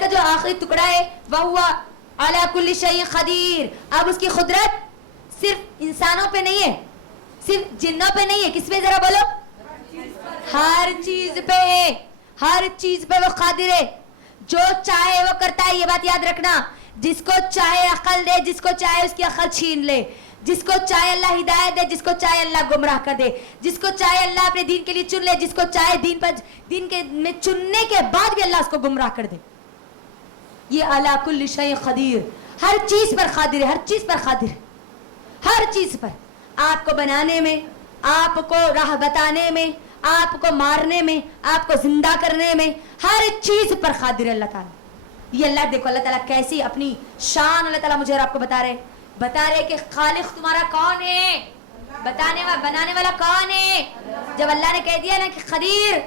آیت کا جو آخری ٹکڑا ہے وَهُوَ عَلَى كُلِّ شَيْءٍ قَدِيرٌ، اب اس کی قدرت صرف انسانوں پہ نہیں ہے، صرف جنوں پہ نہیں ہے، کس پہ ذرا بولو؟ ہر چیز پہ، ہر چیز پہ وہ قادر ہے، جو چاہے وہ کرتا ہے. یہ بات یاد رکھنا، جس کو چاہے عقل دے، جس کو چاہے اس کی عقل چھین لے، جس کو چاہے اللہ ہدایت دے، جس کو چاہے اللہ گمراہ کر دے، جس کو چاہے اللہ اپنے دین کے لیے چن لے، جس کو چاہے دین کے میں چننے کے بعد بھی اللہ اس کو گمراہ کر دے. یہ علی کل شیء قدیر، ہر چیز پر قادر ہے، ہر چیز پر قادر ہے، ہر چیز پر. آپ کو بنانے میں، آپ کو راہ بتانے میں، آپ کو مارنے میں، آپ کو زندہ کرنے میں، ہر چیز پر قادر ہے اللہ تعالیٰ. یہ اللہ دیکھو اللہ تعالیٰ کیسی اپنی شان اللہ تعالیٰ مجھے اور آپ کو بتا رہے کہ خالق تمہارا کون ہے، بتانے والا بنانے والا کون ہے. جب اللہ نے کہہ دیا نا کہ قدیر،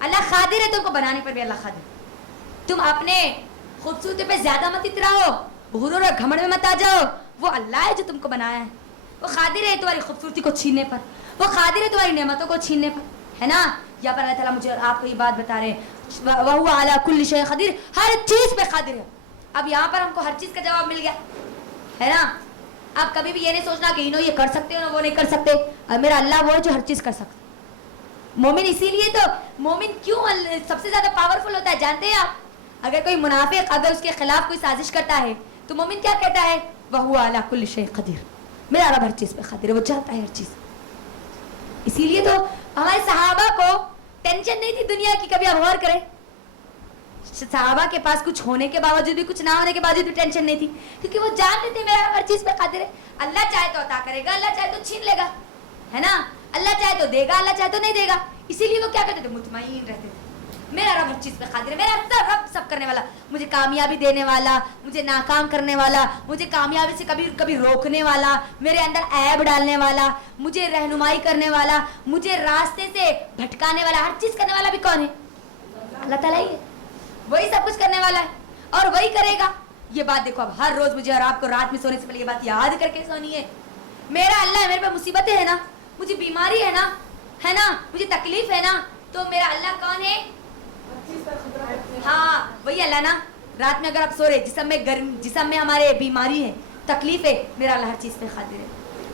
اللہ قادر ہے، تم کو بنانے پر بھی اللہ قادر. تم اپنے خوبصورتی پہ زیادہ مت اتراؤ، غرور اور گھمنڈ میں مت آ جاؤ. وہ اللہ ہے جو تم کو بنایا ہے، وہ قادر ہے تمہاری خوبصورتی کو چھیننے پر، وہ قادر ہے تمہاری نعمتوں کو چھیننے پر، ہے نا. یہاں پر اللہ تعالیٰ مجھے اور آپ کو یہ بات بتا رہے ہیں وَهُوَ عَلَى كُلِّ شَيْءٍ قَدِيرٌ، ہر چیز پہ قادر ہے. اب یہاں پر ہم کو ہر چیز کا جواب مل گیا ہے نا. اب کبھی بھی یہ نہیں سوچنا کہ انہوں یہ کر سکتے ہیں وہ نہیں کر سکتے. اب میرا اللہ وہ ہے جو ہر چیز کر سکتا. مومن اسی لیے تو مومن کیوں سب سے زیادہ پاورفل ہوتا ہے جانتے ہیں آپ؟ اگر کوئی منافق اگر اس کے خلاف کوئی سازش کرتا ہے تو مومن کیا کہتا ہے؟ وَهُوَ عَلَى كُلِّ شَيْءٍ قَدِيرٌ، میرا رب ہر چیز پہ قادر ہے، وہ جانتا ہے ہر چیز. اسی لیے تو ہمارے صحابہ کو ٹینشن نہیں تھی دنیا کی، کبھی اب غور کریں. صحابہ کے پاس کچھ ہونے کے باوجود بھی، کچھ نہ ہونے کے باوجود بھی ٹینشن نہیں تھی، کیونکہ وہ جانتے تھے میرا ہر چیز پہ قادر ہے. اللہ چاہے تو عطا کرے گا، اللہ چاہے تو چھین لے گا، ہے نا. اللہ چاہے تو دے گا، اللہ چاہے تو نہیں دے گا. اسی لیے وہ کیا کہتے تھے؟ مطمئن رہتے تھے میرا رب ہر چیز پہ قادر ہے، میرا رب سب کرنے والا، مجھے کامیابی دینے والا، مجھے ناکام کرنے والا، مجھے کامیابی سے کبھی کبھی روکنے والا، میرے اندر عیب ڈالنے والا، مجھے رہنمائی کرنے والا، مجھے راستے سے بھٹکانے والا، ہر چیز کرنے والا بھی کون ہے؟ اللہ تعالیٰ ہی ہے. وہی سب کچھ کرنے والا ہے اور وہی کرے گا. یہ بات دیکھو اب ہر روز مجھے اور آپ کو رات میں سونے سے پہلے یہ بات یاد کر کے سونی ہے. میرا اللہ ہے، میرے پہ مصیبتیں ہیں نا، مجھے بیماری ہے نا، مجھے تکلیف ہے نا، تو میرا اللہ کون ہے؟ ہاں وہی اللہ نا. رات میں اگر آپ سو رہے، جسم میں ہمارے بیماری ہے، تکلیف ہے، میرا اللہ ہر چیز پہ قادر ہے.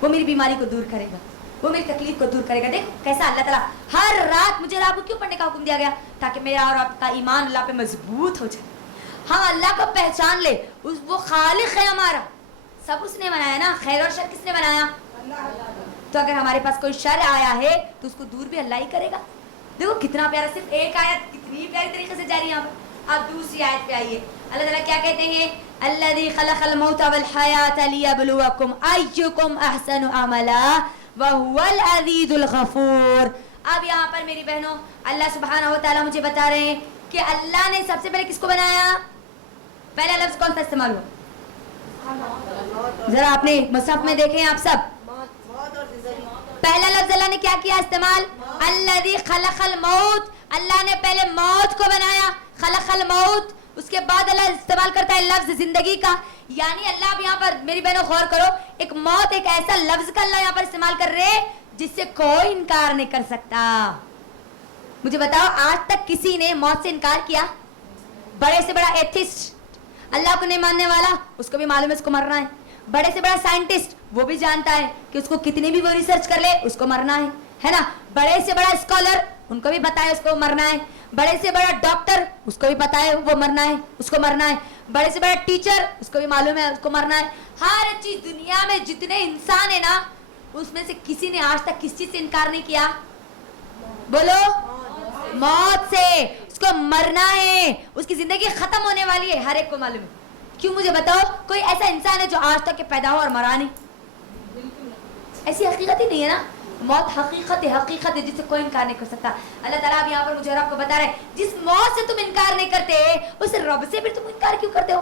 وہ میری بیماری کو دور کرے گا، وہ میری تکلیف کو دور کرے گا. دیکھو کیسا اللہ تعالیٰ ہر رات مجھے اور آپ کو کیوں پڑھنے کا حکم دیا گیا؟ تاکہ میرا اور آپ کا ایمان اللہ پہ مضبوط ہو جائے، ہم اللہ کو پہچان لے. وہ خالق ہے ہمارا، سب اس نے بنایا نا. خیر اور شر کس نے بنایا؟ تو اگر ہمارے پاس کوئی شر آیا ہے تو اس کو دور بھی اللہ ہی کرے گا. دیکھو کتنا پیارا، صرف ایک آیت کتنی پیاری طریقے سے جاری. یہاں پر آپ دوسری آیت پہ آئیے. اللہ تعالیٰ کیا کہتے ہیں؟ الذی خلق الموت والحیات لیبلوکم ایکم احسن عملا وہو العزیز الغفور. اب یہاں پر میری بہنوں اللہ سبحانہ و تعالیٰ مجھے بتا رہے ہیں کہ اللہ نے سب سے پہلے کس کو بنایا؟ پہلا لفظ کون سا استعمال ہوا؟ ذرا اپنے مصحف میں دیکھیں آپ سب. پہلا لفظ اللہ نے کیا کیا استعمال؟ الذی خلق الموت، اللہ نے پہلے موت کو بنایا، خلق الموت. اس کے بعد اللہ استعمال کرتا ہے لفظ زندگی کا. یعنی اللہ اب یہاں پر میری بہنوں غور کرو، ایک موت ایک ایسا لفظ کا اللہ یہاں پر استعمال کر رہے جس سے کوئی انکار نہیں کر سکتا. مجھے بتاؤ آج تک کسی نے موت سے انکار کیا؟ بڑے سے بڑا ایتھسٹ، اللہ کو نہیں ماننے والا، اس کو بھی معلوم ہے اس کو مرنا ہے. بڑے سے بڑا سائنٹسٹ، وہ بھی جانتا ہے کہ اس کو کتنی بھی وہ ریسرچ کر لے اس کو مرنا ہے نا. بڑے سے بڑا اسکالر، ان کو بھی پتا ہے اس کو مرنا ہے. بڑے سے بڑا ڈاکٹر، اس کو بھی پتا ہے وہ مرنا ہے، اس کو مرنا ہے. بڑے سے بڑا ٹیچر، اس کو بھی معلوم ہے اس کو مرنا ہے. ہر چیز دنیا میں جتنے انسان ہیں نا، اس میں سے کسی نے آج تک کس چیز سے انکار نہیں کیا؟ بولو موت سے. اس کو مرنا ہے، اس کی زندگی ختم ہونے والی ہے، ہر ایک کو معلوم ہے. کیوں مجھے بتاؤ کوئی ایسا انسان ہے جو آج تک کے پیدا ہو اور مرا نہیں؟ ایسی حقیقت ہی نہیں ہے نا. موت حقیقت ہے جس سے کوئی انکار نہیں کر سکتا. اللہ تعالیٰ اب یہاں پر مجھے اور آپ کو بتا رہے ہیں جس موت سے تم انکار نہیں کرتے اس رب سے پھر تم انکار کیوں کرتے ہو؟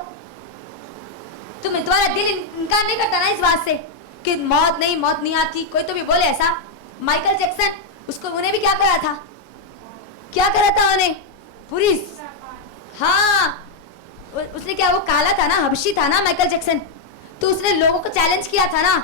تمہارا دل انکار نہیں کرتا نا اس بات سے کہ موت نہیں آتی. کوئی تو بھی بولے ایسا. مائیکل جیکسن، اس کو انہیں بھی کیا کرا تھا انہیں پوری، ہاں اس نے کیا، وہ کالا تھا نا، حبشی تھا نا مائیکل جیکسن. تو اس نے لوگوں کو چیلنج کیا تھا نا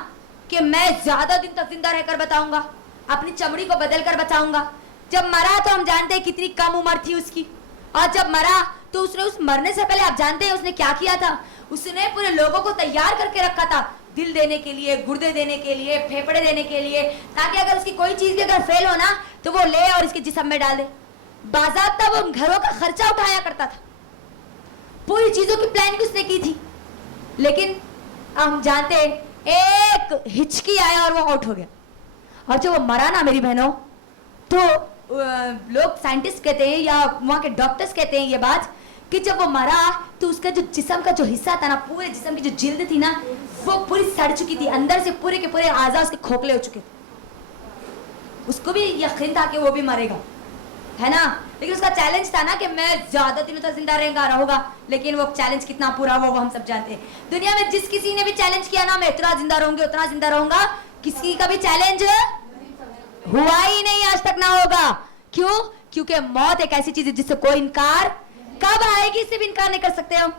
کہ میں زیادہ دن تک زندہ رہ کر بتاؤں گا، اپنی چمڑی کو بدل کر بچاؤں گا. جب مرا تو ہم جانتے ہیں کتنی کم عمر تھی اس کی، اور جب مرا तो उसने उस मरने से पहले आप जानते हैं उसने क्या किया था? उसने पूरे लोगों को तैयार करके रखा था, दिल देने के लिए, गुर्दे देने के लिए, फेफड़े देने के लिए, ताकि अगर उसकी कोई चीज भी अगर फेल हो ना तो वो ले और इसके जिस्म में डाल दे। बाज़ाब्ता वो घरों का खर्चा उठाया करता था, पूरी चीजों की प्लानिंग उसने की थी। लेकिन हम जानते हैं एक हिचकी आया और वो आउट हो गया। और जब वो मरा ना मेरी बहनों, तो लोग साइंटिस्ट कहते हैं या वहाँ के डॉक्टर्स कहते हैं ये बात कि जब वो मरा तो उसका जो जिस्म का जो हिस्सा था ना, पूरे जिस्म की जो जिल्द थी ना, वो पूरी सड़ चुकी थी, अंदर से पूरे के पूरे आज़ा उसके खोखले हो चुके थे। उसको भी यकीन था कि वो भी मरेगा, है ना, लेकिन उसका चैलेंज था ना कि मैं ज्यादा दिनों तक जिंदा रहूंगा। लेकिन वो चैलेंज कितना पूरा हुआ वो हम सब जानते हैं। दुनिया में जिस किसी ने भी चैलेंज किया ना, मैं इतना जिंदा रहूंगी उतना जिंदा रहूंगा, किसी का भी चैलेंज हुआ ही नहीं, आज तक ना होगा। क्यों? क्योंकि मौत एक ऐसी चीज है जिससे कोई इनकार कब आएगी इससे भी इनकार नहीं कर सकते हम।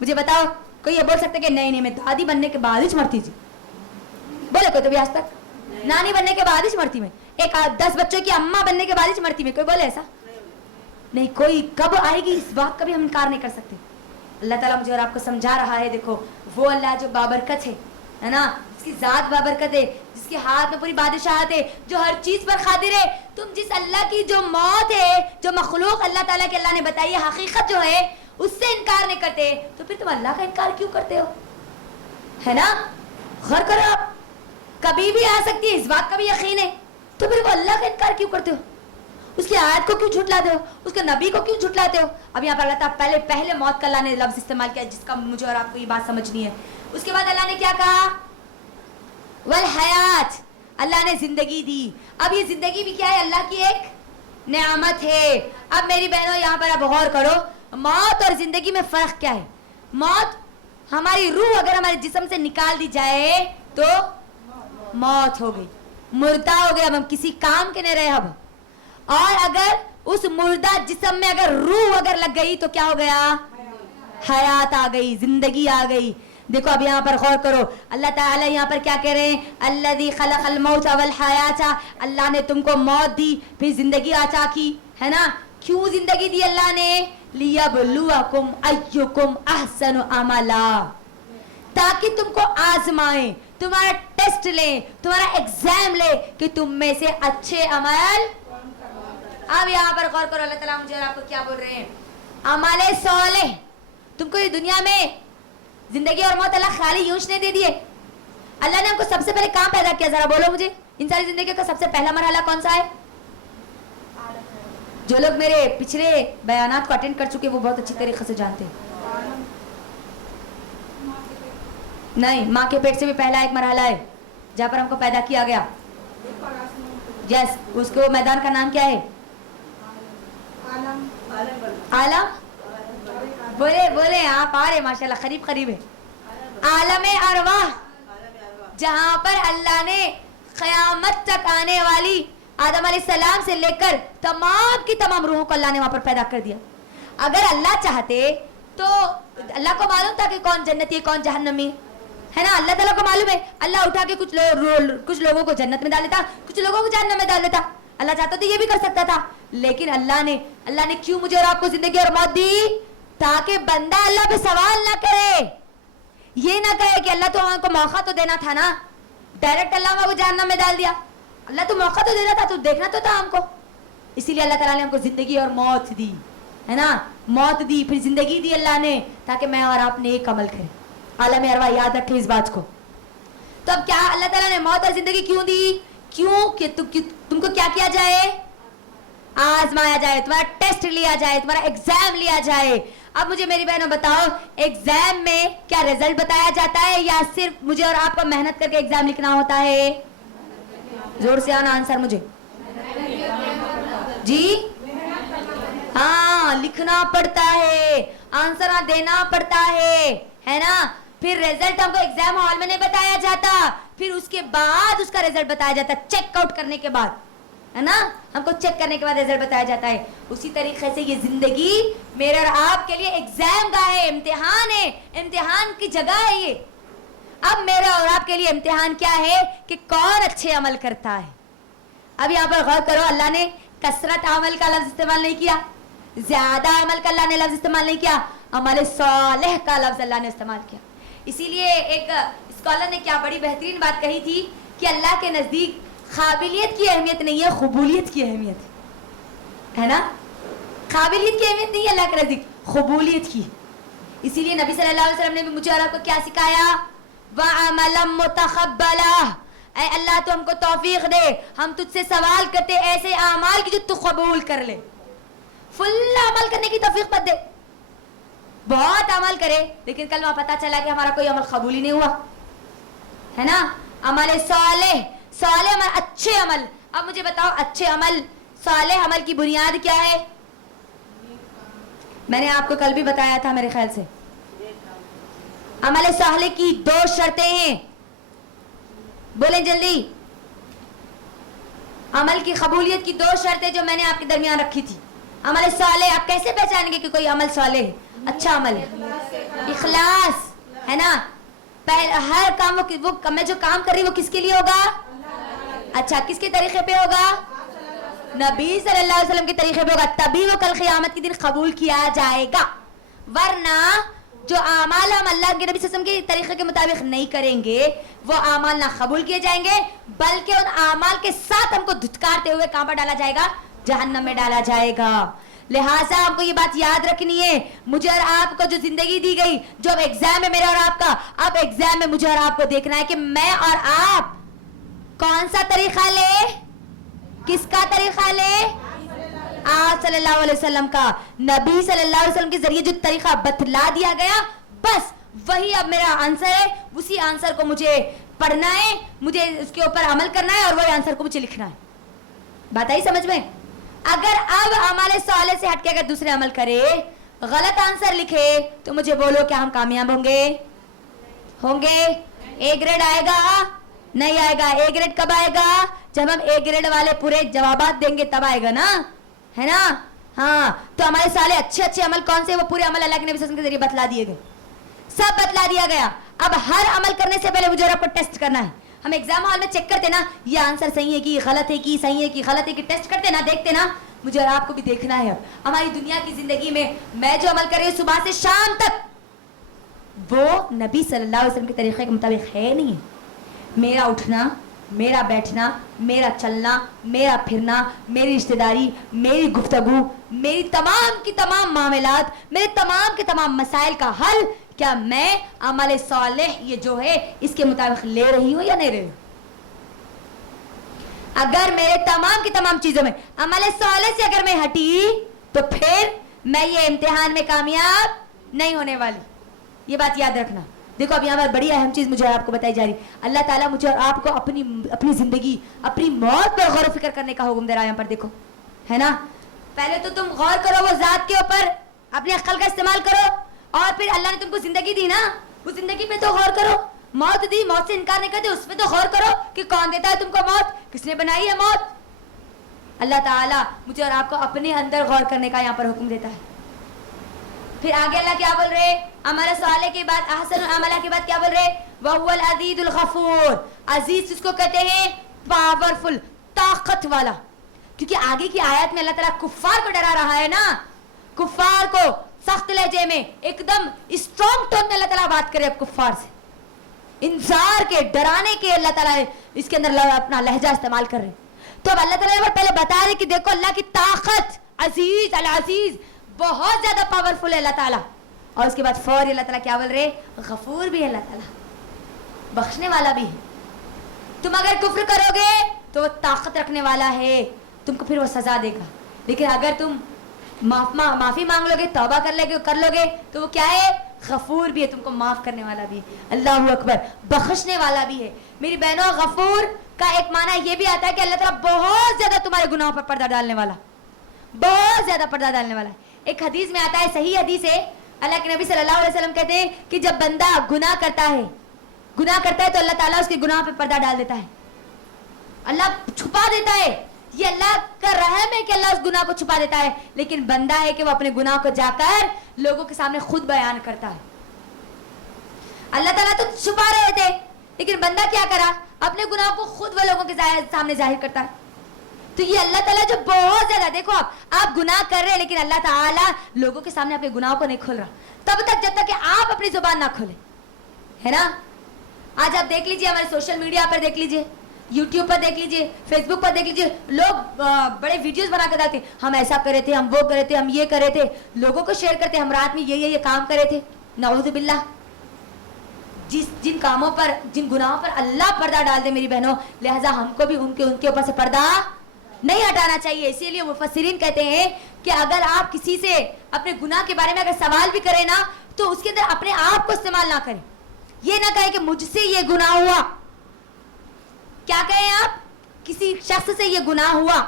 मुझे बताओ, कोई ये बोल सकते कि नहीं नहीं मैं दादी बनने के बाद ही मरती थी? बोले कोई तो भी आज तक? नानी बनने के बाद ही मरती मैं, एक 10 बच्चों की अम्मा बनने के बाद ही मरती मैं, कोई बोले ऐसा? नहीं, कोई कब आएगी इस बात का भी हम इनकार नहीं कर सकते। अल्लाह ताला मुझे और आपको समझा रहा है, देखो वो अल्लाह जो बाबरकत है ना, जिसकी जात बाबरकत है, जिसके हाथ में पूरी बादशाहत है, जो हर चीज पर कादिर है। तुम जिस अल्लाह की जो मौत है, जो मखलूक अल्लाह ताला के अल्लाह ने बताई है, हकीकत जो है उससे इनकार नहीं करते, तो फिर तुम अल्लाह का इनकार क्यों करते हो? है ना, गौर करो आप, कभी भी आ सकती है इस बात का भी यकीन है, तो फिर वो अल्लाह का इनकार क्यों करते हो? उसकी आयत को क्यों झुटलाते हो? उसके नबी को क्यों झुटलाते हो? अब यहाँ पर अल्लाह ताला पहले मौत का अल्लाह ने लफ्ज इस्तेमाल किया, जिसका मुझे और आपको ये बात समझनी है। उसके बाद अल्लाह ने क्या कहा? वल हयात, अल्लाह ने जिंदगी दी। अब ये जिंदगी भी क्या है? अल्लाह की एक नेमत है। अब मेरी बहनों यहाँ पर आप गौर करो, मौत और जिंदगी में फर्क क्या है? मौत, हमारी रूह अगर हमारे जिस्म से निकाल दी जाए तो मौत हो गई, मुर्दा हो गया, अब हम किसी काम के नहीं रहे अब। और अगर उस मुर्दा जिस्म में अगर रूह अगर लग गई तो क्या हो गया? हयात आ गई, जिंदगी आ गई। देखो अब यहाँ पर गौर करो, अल्लाह ताला यहाँ पर क्या कह रहे हैं? अल्लज़ी खलक़ल मौत वल हयात, अल्लाह ने तुमको मौत दी फिर जिंदगी अता की, है ना। क्यों जिंदगी दी अल्लाह ने? लियब्लुवकुम अय्युकुम अहसनु अमला, ताकि तुमको आजमाए, तुम्हारा टेस्ट ले, तुम्हारा एग्जाम ले कि तुम में से अच्छे अमल। अब यहाँ पर गौर करो, अल्लाह ताला मुझे और आपको क्या बोल रहे हैं? अमले सालेह, तुमको ये दुनिया में जिंदगी और मौत अल्लाह खाली यूं नहीं दे दिए। अल्लाह ने हमको सबसे पहले कहाँ पैदा किया? जरा बोलो मुझे, इन सारी जिंदगी का सबसे पहला मरहला कौन सा है? जो लोग मेरे पिछले बयानात को अटेंड कर चुके वो बहुत अच्छी तरीके से जानते हैं। नहीं, माँ के पेट से भी पहला एक मरहला है जहाँ पर हमको पैदा किया गया। यस, उसके वो मैदान का नाम क्या है? आलम। बोले बोले आप आ रहे, माशाल्लाह करीब करीब है। आलमे अरवाह, जहाँ पर अल्लाह ने क़यामत तक आने वाली आदम अलैहिस्सलाम से लेकर तमाम की तमाम रूहों को अल्लाह ने वहाँ पर पैदा कर दिया। अगर अल्लाह चाहते तो अल्लाह को मालूम था कि कौन जन्नती है कौन जहन्नमी है ना। अल्लाह ताला को मालूम है, अल्लाह उठा के कुछ लोगों को जन्नत में डाल देता, कुछ लोगों को जहन्नम में डाल देता। अल्लाह चाहता तो ये भी कर सकता था, लेकिन अल्लाह ने क्यों मुझे और आपको जिंदगी और मौत दी? ताकि बंदा अल्लाह पे सवाल ना करे, ये ना कहे कि अल्लाह तो हमको मौका तो देना था ना, डायरेक्ट अल्लाह को जहन्नम में डाल दिया। अल्लाह तो मौका तो देना था, तो देखना तो था हमको। इसीलिए अल्लाह ताला ने हमको जिंदगी और मौत दी, है ना। मौत दी फिर जिंदगी दी अल्लाह ने, ताकि मैं और आप नेक अमल करें। आलम अरवा, याद रखें इस बात को। तो अब क्या अल्लाह ताला ने मौत और जिंदगी क्यों दी? क्यों कि तुमको क्या किया जाए? आजमाया जाए, तुम्हारा टेस्ट लिया जाए, तुम्हारा एग्जाम लिया जाए। अब मुझे मेरी बहनों बताओ, एग्जाम में क्या रिजल्ट बताया जाता है या सिर्फ मुझे और आपको मेहनत करके एग्जाम लिखना होता है? जोर से आना आंसर मुझे जी। हाँ, लिखना पड़ता है, आंसर देना पड़ता है ना। फिर रिजल्ट हमको एग्जाम हॉल में नहीं बताया जाता, फिर उसके बाद उसका रिजल्ट बताया जाता है, चेकआउट करने के बाद, है ना। हमको चेक करने के बाद रिजल्ट बताया जाता है। उसी तरीके से ये जिंदगी मेरे और आपके लिए एग्जाम का है, इम्तिहान है, इम्तिहान की जगह है ये। अब मेरा और आपके लिए इम्तिहान क्या है कि कौन अच्छे अमल करता है। अब यहाँ पर गौर करो, अल्लाह ने कसरत अमल का लफ्ज इस्तेमाल नहीं किया, ज्यादा अमल का अल्लाह ने लफ्ज इस्तेमाल नहीं किया, अमल सालेह का लफ्ज अल्लाह ने इस्तेमाल किया। इसीलिए एक स्कॉलर ने क्या बड़ी बेहतरीन बात कही थी कि अल्लाह के नजदीक काबिलियत की अहमियत नहीं है, कबूलियत की अहमियत है ना। काबिलियत की अहमियत नहीं है अल्लाह के नजदीक, कबूलियत की। इसीलिए नबी सल्लल्लाहु अलैहि वसल्लम ने भी मुझे और आपको क्या सिखाया, वअमलन मुतक़ब्बला, ऐ अल्लाह तो हमको तौफीक दे, हम तुझसे सवाल करते ऐसे अमाल की जो तू कबूल कर ले। फुल अमल करने की तौफीक मत दे, बहुत अमल करे लेकिन कल वहां पता चला कि हमारा कोई अमल कबूल ही नहीं हुआ, है ना। अमल सालेह, सालेह अमल, अच्छे अमल। अब मुझे बताओ अच्छे अमल, सालेह अमल की बुनियाद क्या है? मैंने आपको कल भी बताया था मेरे ख्याल से, अमल सालेह की 2 शर्तें हैं, बोलें जल्दी। अमल की कबूलियत की 2 शर्तें जो मैंने आपके दरमियान रखी थी। अमल सालेह आप कैसे पहचानेंगे कि कोई अमल सालेह है, अच्छा अमल है? इखलास, है ना। हर काम वो मैं जो काम कर रही वो किसके लिए होगा? अच्छा, किसके तरीके पे होगा? नबी सल्लल्लाहु अलैहि वसल्लम के तरीके पे होगा, तभी वो कल क़यामत के दिन कबूल किया जाएगा। वरना जो आमाल हम अल्लाह के नबी सल्लल्लाहु अलैहि वसल्लम के तरीके के मुताबिक नहीं करेंगे वो आमाल ना कबूल किए जाएंगे, बल्कि उन आमाल के साथ हमको धुतकारते हुए कहां पर डाला जाएगा? जहन्नम में डाला जाएगा। लिहाजा हमको ये बात याद रखनी है, मुझे और आपको जो जिंदगी दी गई, जो एग्जाम है मेरा और आपका, अब एग्जाम में मुझे और आपको देखना है कि मैं और आप कौन सा तरीका ले, किसका तरीका ले? आप सल्लल्लाहु अलैहि वसल्लम का। नबी सल्लल्लाहु अलैहि वसल्लम के जरिए जो तरीका बतला दिया गया, बस वही अब मेरा आंसर है। उसी आंसर को मुझे पढ़ना है, मुझे उसके ऊपर अमल करना है और वही आंसर को मुझे लिखना है। बात आई समझ में? अगर अब अमल साले से हटके अगर दूसरे अमल करे, गलत आंसर लिखे, तो मुझे बोलो क्या हम कामयाब होंगे? होंगे? ए ग्रेड आएगा? नहीं आएगा। ए ग्रेड कब आएगा? जब हम ए ग्रेड वाले पूरे जवाबात देंगे तब आएगा ना, है ना। हाँ, तो हमारे साले अच्छे अच्छे अमल कौन से, वो पूरे अमल अल्लाह के नबी सल्लल्लाहु अलैहि वसल्लम के जरिए बतला दिए गए, सब बतला दिया गया। अब हर अमल करने से पहले मुझे आपको टेस्ट करना है। हम एग्जाम हॉल में चेक करते ना, ये आंसर सही है कि गलत है, कि सही है कि गलत है, कि टेस्ट करते ना, देखते ना। मुझे और आपको भी देखना है हमारी दुनिया की जिंदगी में मैं जो अमल कर रही हूँ सुबह से शाम तक, वो नबी सल्लल्लाहु अलैहि वसल्लम के तरीके के मुताबिक है नहीं है। मेरा उठना, मेरा बैठना, मेरा चलना, मेरा फिरना, मेरी रिश्तेदारी, मेरी गुफ्तगू, मेरी तमाम की तमाम मामलात, मेरे तमाम के तमाम मसाइल का हल, क्या मैं अमल सालेह ये जो है इसके मुताबिक ले रही हूं या नहीं रही हूं? अगर मेरे तमाम की तमाम चीजों में अमल सालेह से अगर मैं हटी, तो फिर मैं ये इम्तिहान में कामयाब नहीं होने वाली। ये बात याद रखना। देखो अब यहाँ पर बड़ी अहम चीज मुझे आपको बताई जा रही। अल्लाह ताला मुझे और आपको अपनी जिंदगी, अपनी मौत पर गौर फिक्र करने का हुक्म दे रहा है। यहाँ पर देखो, है ना। पहले तो तुम गौर करो वो जात के ऊपर, अपनी अक्ल का इस्तेमाल करो, और फिर अल्लाह ने तुमको जिंदगी दी ना, उस जिंदगी पे तो गौर करो। मौत दी, मौत से इनकार नहीं करते, उसमें तो गौर करो कि कौन देता है तुमको मौत, किसने बनाई है मौत। अल्लाह ताला मुझे और आपको अपने अंदर गौर करने का यहाँ पर हुक्म देता है। फिर आगे अल्लाह क्या बोल रहे? अमल साले के बाद, अहसन अमला के बाद क्या बोल रहे? वहुवल अज़ीज़ुल गफूर। अजीज जिसको कहते हैं पावरफुल, ताकत वाला। क्योंकि आगे की आयत में अल्लाह ताला कुफ्फार को डरा रहा है ना, कुफ्फार को सख्त लहजे में, एकदम स्ट्रॉन्ग टोन में अल्लाह ताला बात करे। अब कुफ्फार से इंजार के, डराने के अल्लाह ताला इसके अंदर अपना लहजा इस्तेमाल कर रहे। तो अब अल्लाह ताला पहले बता रहे कि देखो अल्लाह की ताकत, अजीज, अल अजीज, बहुत ज्यादा पावरफुल है अल्लाह ताला। और उसके बाद फौरी अल्लाह ताला क्या बोल रहे? गफूर भी है अल्लाह ताला, बख्शने वाला भी है। तुम अगर कुफ्र करोगे तो वो ताकत रखने वाला है, तुमको फिर वो सजा देगा। लेकिन अगर तुम माफी मांग लोगे, तौबा कर लोगे, तो वो क्या है? गफूर भी है, तुमको माफ करने वाला भी है। अल्लाहू अकबर, बख्शने वाला भी है। मेरी बहनों, गफूर का एक माना ये भी आता है कि अल्लाह ताला बहुत ज्यादा तुम्हारे गुनाहों पर पर्दा डालने वाला, बहुत ज्यादा पर्दा डालने वाला है। एक हदीस में आता है, सही हदीस है, अल्लाह के नबी सल्लल्लाहु अलैहि वसल्लम कहते हैं कि जब बंदा गुनाह करता है तो अल्लाह ताला उसके गुनाह पे पर्दा डाल देता है, अल्लाह छुपा देता है। ये अल्लाह का रहम है कि अल्लाह उस गुनाह को छुपा देता है, लेकिन बंदा है कि वो अपने गुनाह को जाकर लोगों के सामने खुद बयान करता है। अल्लाह ताला तो छुपा रहे थे, लेकिन बंदा क्या करा? अपने गुनाह को खुद वो लोगों के सामने जाहिर करता है। तो ये अल्लाह ताला जो बहुत ज्यादा, देखो आप गुनाह कर रहे हैं लेकिन अल्लाह ताला लोगों के सामने आपके गुनाहों को नहीं खोल रहा तब तक जब तक कि आप अपनी जुबान ना खोले, है ना। आज आप देख लीजिए, हमारे सोशल मीडिया पर देख लीजिए, यूट्यूब पर देख लीजिए, फेसबुक पर देख लीजिए, लोग बड़े वीडियोस बना कर डालते, हम ऐसा कर रहे थे, हम वो कर रहे थे, हम ये कर रहे थे, लोगों को शेयर करते, हम रात में ये काम कर रहे थे। नऊज़ु बिल्लाह। जिन कामों पर, जिन गुनाहों पर अल्लाह पर्दा डाल दे मेरी बहनों, लिहाजा हमको भी उनके ऊपर से पर्दा नहीं हटाना चाहिए। इसीलिए मुफस्सिरीन कहते हैं कि अगर आप किसी से अपने गुनाह के बारे में अगर सवाल भी करें ना, तो उसके अंदर अपने आप को इस्तेमाल ना करें। ये ना कहें कि मुझसे ये गुनाह हुआ, क्या कहें आप, किसी शख्स से ये गुनाह हुआ,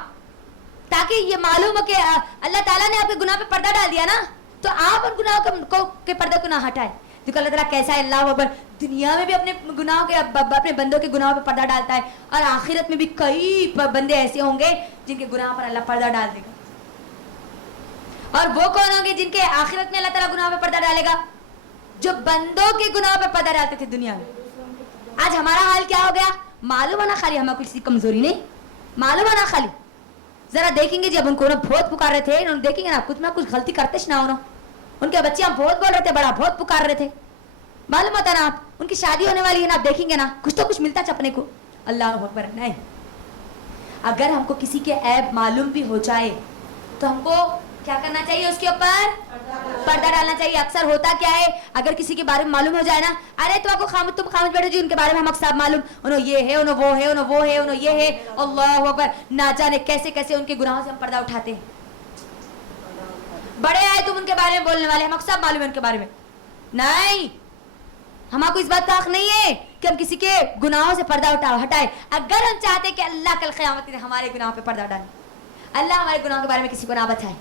ताकि ये मालूम हो कि अल्लाह ताला ने आपके गुनाह पे पर्दा डाल दिया ना, तो आप उन गुनाहों के पर्दे को ना हटाएं। देखो अल्लाह ताला कैसा है, अल्लाह अकबर, दुनिया में भी अपने गुनाहों के, अपने बंदों के गुनाहों पे पर्दा डालता है, और आखिरत में भी कई बंदे ऐसे होंगे जिनके गुनाह पर अल्लाह पर्दा डाल देगा। और वो कौन होंगे जिनके आखिरत में अल्लाह ताला गुनाह पे पर्दा डालेगा? जो बंदों के गुनाह पे पर्दा डालते थे दुनिया में। आज हमारा हाल क्या हो गया मालूम है ना, खाली हमें किसी कमजोरी नहीं मालूम है ना, खाली जरा देखेंगे जब उनको ना बहुत पुकार रहे थे, उन्होंने देखेंगे ना कुछ गलती करते ना हो, उनके बच्चे हम बहुत बोल रहे थे, बड़ा बहुत पुकार रहे थे, मालूम होता ना, आप उनकी शादी होने वाली है ना, आप देखेंगे ना कुछ तो कुछ मिलता चपने को। अल्लाह अकबर। नहीं, अगर हमको किसी के ऐब मालूम भी हो जाए तो हमको क्या करना चाहिए, उसके ऊपर पर्दा डालना चाहिए। अक्सर होता क्या है, अगर किसी के बारे में मालूम हो जाए ना, अरे तो आपको तुम खामोश बैठो जी, उनके बारे में हम अक्सर मालूम, उन्होंने ये है, उन्होंने वो है, उन्होंने वो है, उन्होंने ये है, अल्लाह अकबर, ना जाने कैसे कैसे उनके गुनाहों से हम पर्दा उठाते हैं। बड़े आए तुम उनके बारे में बोलने वाले, हम अक्सर मालूम है उनके बारे में। नहीं, हमारे इस बात का हक नहीं है कि हम किसी के गुनाहों से पर्दा हटाए। अगर हम चाहते कि अल्लाह कल क़यामत में हमारे गुनाहों पे पर्दा डाले, अल्लाह हमारे गुनाहों के बारे में किसी को ना बताए,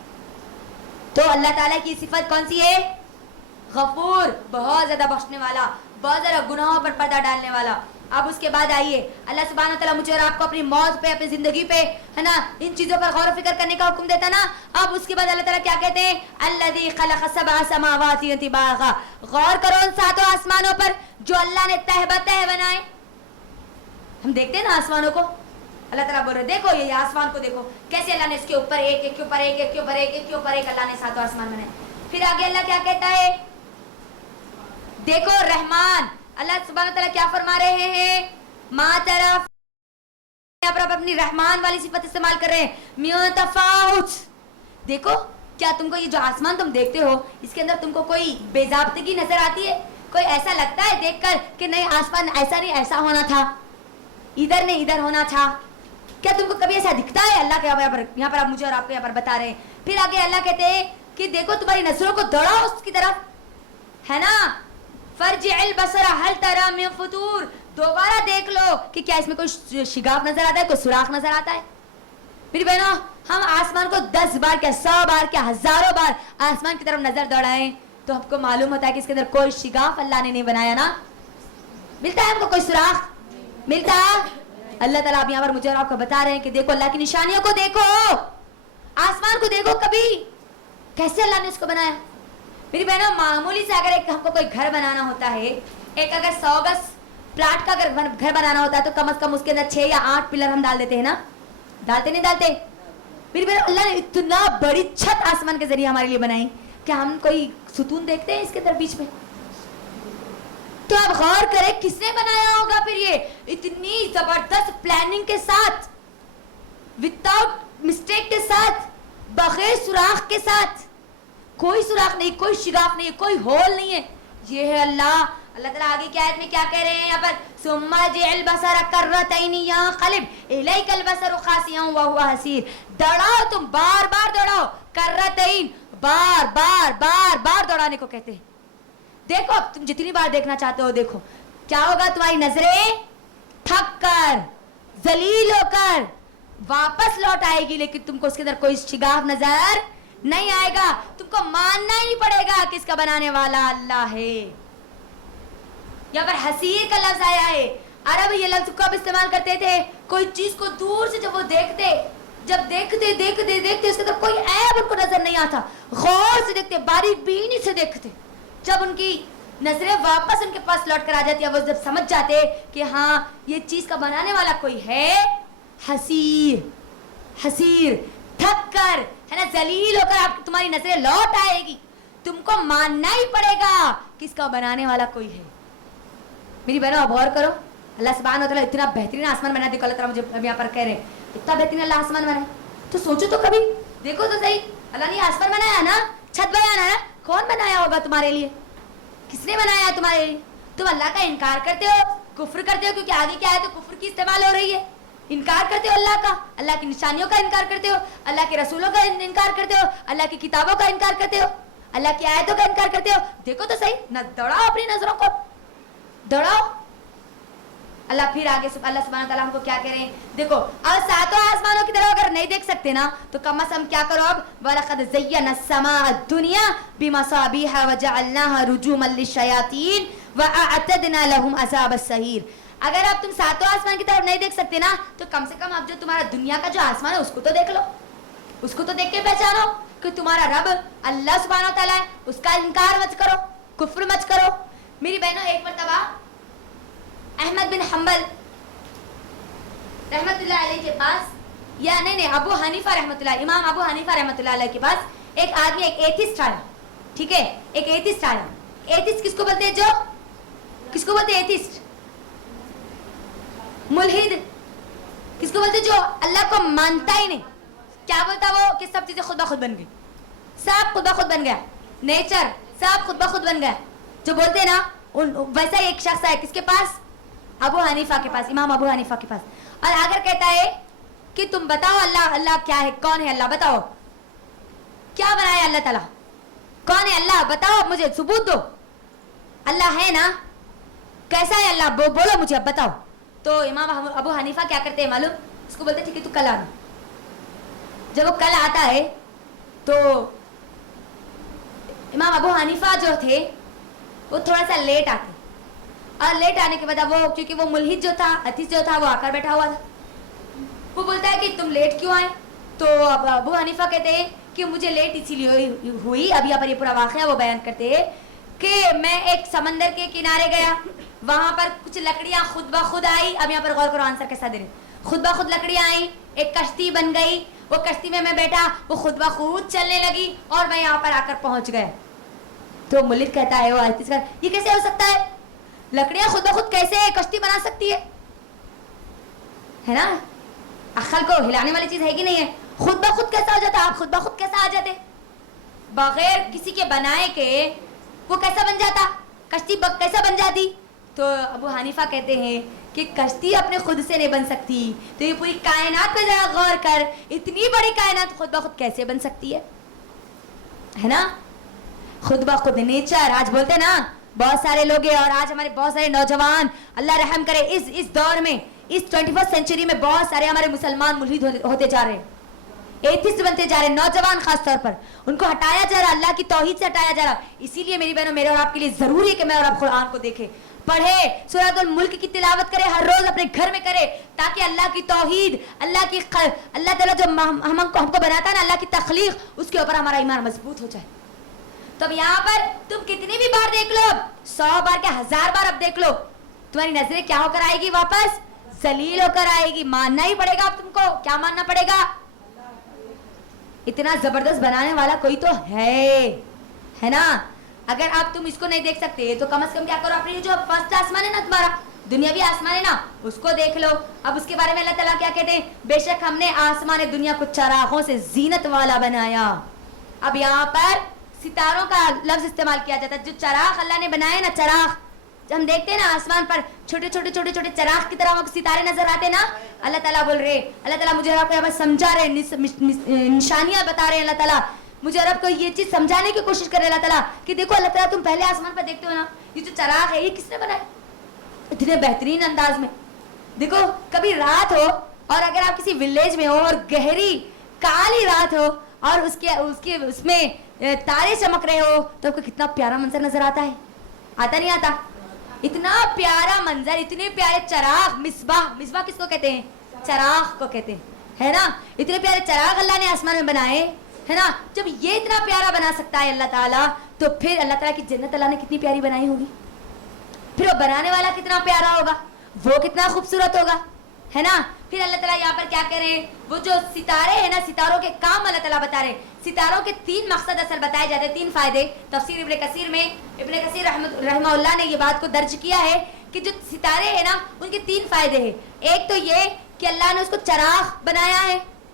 तो अल्लाह ताला की सिफत कौन सी है? गफूर, बहुत ज्यादा बख्शने वाला, बहुत ज्यादा गुनाहों पर पर्दा डालने वाला। अब उसके बाद आइए, अल्लाह सुब्हानहू तआला मुझे और आपको अपनी मौत पे, अपनी जिंदगी पे, है ना, इन चीजों पर गौर फिक्र करने का हुक्म देता ना। अब उसके बाद अल्लाह ताला क्या कहते हैं? अल्लज़ी खलक़ सबअ समावाति तिबाक़ा, गौर करो उन सातों आसमानों पर जो अल्लाह ने तह बतह बनाए। हम देखते हैं ना आसमानों को, अल्लाह ताला बोल रहे देखो ये आसमान को देखो कैसे अल्लाह ने इसके ऊपर एक, एक के ऊपर एक, एक के ऊपर एक, एक के ऊपर एक, अल्लाह ने सातों आसमान बनाए। फिर आगे अल्लाह क्या कहता है? देखो रहमान, अल्लाह सुब्हानहू तआला क्या फरमा रहे हैं? माँ तरफ, यहाँ पर अपनी रहमान वाली सिफत इस्तेमाल कर रहे हैं, मियों तफाउत। देखो क्या तुमको ये जो आसमान तुम देखते हो, इसके अंदर तुमको कोई बेजाब्तगी नजर आती है? कोई ऐसा लगता है देखकर कि नहीं आसमान ऐसा नहीं ऐसा होना था, इधर नहीं इधर होना था? क्या तुमको कभी ऐसा दिखता है? अल्लाह के यहाँ पर आप मुझे और आपको यहाँ पर बता रहे हैं। फिर आगे अल्लाह कहते हैं कि देखो तुम्हारी नजरों को दौड़ाओ उसकी तरफ, है ना, फर्जिअल बसर हल तरा मिन फुतूर, दोबारा देख लो कि क्या इसमें कोई शिगाफ नजर आता है, कोई सुराख नजर आता है। मेरी बहनों, हम आसमान को 10 बार क्या 100 बार क्या हजारों बार आसमान की तरफ नजर दौड़ाएं तो हमको मालूम होता है कि इसके अंदर कोई शिगाफ अल्लाह ने नहीं बनाया ना। मिलता है हमको कोई सुराख? मिलता है? अल्लाह ताला आप यहाँ पर मुझे और आपको बता रहे हैं कि देखो अल्लाह की निशानियों को देखो, आसमान को देखो कभी, कैसे अल्लाह ने इसको बनाया। मेरी बहनों, मामूली से अगर एक हमको कोई घर बनाना होता है, एक अगर 100 गज प्लाट का अगर घर बनाना होता है तो कम से कम उसके अंदर 6 या 8 पिलर हम डाल देते हैं ना, डालते नहीं डालते? मेरी बहनों, अल्लाह ने इतना बड़ी छत आसमान के जरिए हमारे लिए बनाई, क्या हम कोई सुतून देखते हैं इसके अंदर बीच में? तो आप गौर करें किसने बनाया होगा फिर ये इतनी जबरदस्त प्लानिंग के साथ, विदाउट मिस्टेक के साथ, बगैर सुराख के साथ, कोई सुराख नहीं, कोई शिगाफ नहीं है, कोई होल नहीं है। ये है अल्लाह। अल्लाह ताला आगे क्या आयत में क्या कह रहे हैं यहाँ पर? सुम्मा जिअल बसर कर्रतैन यंक़लिब इलैकल बसरु खासियन व हुवा हसीर, दौड़ाओ तुम, बार बार दौड़ाओ, कर्रतैन, बार बार बार बार दौड़ाने को कहते हैं। देखो अब तुम जितनी बार देखना चाहते हो देखो, क्या होगा? तुम्हारी नजरें थक कर, जलील होकर वापस लौट आएगी, लेकिन तुमको उसके अंदर कोई शिगाफ नजर नहीं आएगा। तुमको मानना ही पड़ेगा कि इसका बनाने वाला अल्लाह है। यहाँ पर हसीर का लफ्ज आया है। अरब ये लफ्ज कब इस्तेमाल करते थे? कोई चीज को दूर से जब वो देखते, जब देखते देखते देखते उसके अंदर कोई ऐब उनको नजर नहीं आता, गौर से देखते, बारीक बीनी से देखते, जब उनकी नजरें वापस उनके पास लौट कर आ जाती है, वो जब समझ जाते कि हाँ ये चीज का बनाने वाला कोई है, हसीर, हसीर, थक कर, है ना, जलील होकर आप तुम्हारी नजरें लौट आएगी, तुमको मानना ही पड़ेगा कि इसका बनाने वाला कोई है। मेरी बहनों अब गौर करो, अल्लाह सुब्हानहू व तआला इतना बेहतरीन आसमान बना, देखो अल्लाह ताला मुझे अब यहाँ पर कह रहे हैं इतना बेहतरीन अल्लाह आसमान बनाए, तो सोचो तो कभी, देखो तो सही, अल्लाह ने आसमान बनाया ना, छत बनाया ना, कौन बनाया होगा तुम्हारे लिए, किसने बनाया है तुम्हारे लिए? तुम अल्लाह का इनकार करते हो, कुफ्र करते हो, क्योंकि आगे क्या है तो कुफ्र की इस्तेमाल हो रही है, इनकार करते हो अल्लाह का, अल्लाह की निशानियों का इनकार करते हो, अल्लाह के रसूलों का इनकार करते हो, अल्लाह की किताबों का इनकार करते हो, अल्लाह की आयतों का इनकार करते हो। देखो तो सही, न दौड़ाओ अपनी नजरों को, दौड़ाओ। अल्लाह फिर आगे अल्लाह सुब्हानहू व तआला हमको क्या कह रहे हैं, देखो अब सातों आसमानों की तरफ अगर नहीं देख सकते ना तो कम से कम क्या करो, अब वलक़द ज़य्यना अस्समाअ दुनिया बिमसाबीह व जअलनाहा रुजूमन लिश्शयातीन व अअतदना लहुम अज़ाब अस्सईर। अगर आप तुम सातों आसमान की तरफ नहीं देख सकते ना तो कम से कम आप जो तुम्हारा दुनिया का जो आसमान है उसको तो देख लो, उसको तो देख के पहचानो कि तुम्हारा रब अल्लाह सुब्हानहू व तआला है, उसका इनकार मत करो, कुफ्र मत करो। मेरी बहनों एक मर्तबा अहमद बिन हम्बल रहमतुल्लाह अलैह के पास, या नहीं अबू हनीफा रहमतुल्लाह, इमाम अबू हनीफा रहमतुल्लाह अलैह के पास एक आदमी, एक एथिस्ट आया, ठीक है, एक एथिस्ट आया। एथिस्ट किसको बोलते हैं, जो किसको बोलते हैं एथिस्ट? मुल्हिद किसको बोलते हैं? जो अल्लाह को मानता ही नहीं। क्या बोलता वो कि सब चीजें खुद ब खुद बन गई, सब खुद ब खुद बन गया, नेचर सब खुद ब खुद बन गया, जो बोलते हैं ना वैसा ही एक शख्स है किसके पास, अबू हनीफा के पास, इमाम अबू हनीफा के पास, और आकर कहता है कि तुम बताओ अल्लाह, अल्लाह क्या है, कौन है अल्लाह, बताओ क्या बनाया अल्लाह ताला, कौन है अल्लाह, बताओ मुझे सबूत दो, अल्लाह है ना, कैसा है अल्लाह, बोलो मुझे अब बताओ। तो इमाम अबू हनीफा क्या करते हैं मालूम, उसको बोलते ठीक है तू कल आना। जब वो कल आता है तो इमाम अबू हनीफा जो थे वो थोड़ा सा लेट आते, और लेट आने के बाद वो, क्योंकि वो मुल्हिद जो था, अतीस जो था, वो आकर बैठा हुआ था, वो बोलता है कि तुम लेट क्यों आए? तो अब अबू हनीफा कहते हैं कि मुझे लेट इसीलिए हुई, अब यहाँ पर ये पूरा वाक़या वो बयान करते हैं कि मैं एक समंदर के किनारे गया, वहां पर कुछ लकड़ियां खुद ब खुद आई, अब यहाँ पर गौर करो आंसर कैसा दे रहे, खुद ब खुद लकड़ियां आई, एक कश्ती बन गई, वो कश्ती में मैं बैठा, वो खुद ब खुद चलने लगी और मैं यहाँ पर आकर पहुंच गया। तो मुल्लिद कहता है, वो ये कैसे हो सकता है, लकड़ियां खुद ब खुद कैसे कश्ती बना सकती है ना, अक्ल को हिलाने वाली चीज है कि नहीं है, खुद ब खुद कैसा हो जाता, आप खुद ब खुद कैसा आ जाते, बगैर किसी के बनाए के वो कैसा बन जाता, कश्ती कैसा बन जाती? तो अबू हनीफा कहते हैं कि कश्ती अपने खुद से नहीं बन सकती, तो ये पूरी कायनात पे जरा गौर कर, इतनी बड़ी कायनात खुद ब खुद कैसे बन सकती है ना, खुद ब खुद नेचर। आज बोलते ना बहुत सारे लोग हैं, और आज हमारे बहुत सारे नौजवान, अल्लाह रहम करे, इस दौर में, इस 21st सेंचुरी में बहुत सारे हमारे मुसलमान मुल्हिद होते जा रहे हैं, एथिस्ट बनते जा रहे हैं, नौजवान खास तौर पर, उनको हटाया जा रहा, अल्लाह की तौहीद से हटाया जा रहा। इसीलिए मेरी बहनों, मेरे और आपके लिए जरूरी है कि मैं और आप कुरान को देखें, पढ़े, सूरतुल मुल्क की तिलावत करे, हर रोज अपने घर में करे, ताकि अल्लाह की तौहीद, अल्लाह ताला जो हमको बनाता है ना, अल्लाह की तख्लीक, उसके ऊपर हमारा ईमान मजबूत हो जाए। तो अब यहाँ पर तुम कितनी भी बार देख लो, 100 बार क्या 1000 बार अब देख लो, तुम्हारी नजरें क्या होकर आएगी, वापस जलील होकर आएगी। मानना ही पड़ेगा अब तुमको, क्या मानना पड़ेगा, इतना जबरदस्त बनाने वाला कोई तो है ना। अगर आप तुम इसको नहीं देख सकते तो कम से कम क्या करो, अपनी जो फर्स्ट आसमान है ना, तुम्हारा दुनियावी आसमान है ना, उसको देख लो। अब उसके बारे में अल्लाह ताला क्या कहते हैं, बेशक हमने आसमान दुनिया को चरागों से जीनत वाला बनाया। अब यहाँ पर सितारों का लफ्ज इस्तेमाल किया जाता है, जो चराग अल्लाह ने बनाए ना, चराग हम देखते हैं ना आसमान पर, छोटे छोटे छोटे छोटे चराग की तरह हमको सितारे नजर आते ना, अल्लाह ताला बोल रहे, अल्लाह ताला मुझे यहाँ पर समझा रहे, निशानियां बता रहे हैं, अल्लाह ताला मुझे अरब को ये चीज समझाने की कोशिश कर रहे अल्लाह ताला कि देखो अल्लाह ताला, तुम पहले आसमान पर देखते हो ना, ये जो चराग है ये किसने बनाया, इतने बेहतरीन अंदाज में। देखो कभी रात हो और अगर आप किसी विलेज में हो और गहरी काली रात हो और उसके उसमें तारे चमक रहे हो, तो आपको कितना प्यारा मंजर नजर आता है, आता नहीं आता? इतना प्यारा मंजर, इतने प्यारे चराग, मिसबाह किसको कहते हैं, चराग को कहते हैं, है ना। इतने प्यारे चराग अल्लाह ने आसमान में बनाए, है ना। जब ये इतना प्यारा बना सकता है अल्लाह ताला, तो फिर अल्लाह ताला की जन्नत अल्लाह ने कितनी प्यारी बनाई होगी, फिर वो बनाने वाला कितना प्यारा होगा, वो कितना खूबसूरत होगा, है ना। फिर अल्लाह ताला यहाँ पर क्या कह रहे हैं, वो जो सितारे हैं ना, सितारों के काम अल्लाह ताला बता रहे हैं। सितारों के 3 मकसद असल बताए जाते हैं, 3 फायदे। तफसीर इब्न कसीर में इब्न कसीर रहमहुल्लाह ने ये बात को दर्ज किया है कि जो सितारे हैं ना उनके 3 फायदे हैं। एक तो ये कि अल्लाह ने उसको चराग बनाया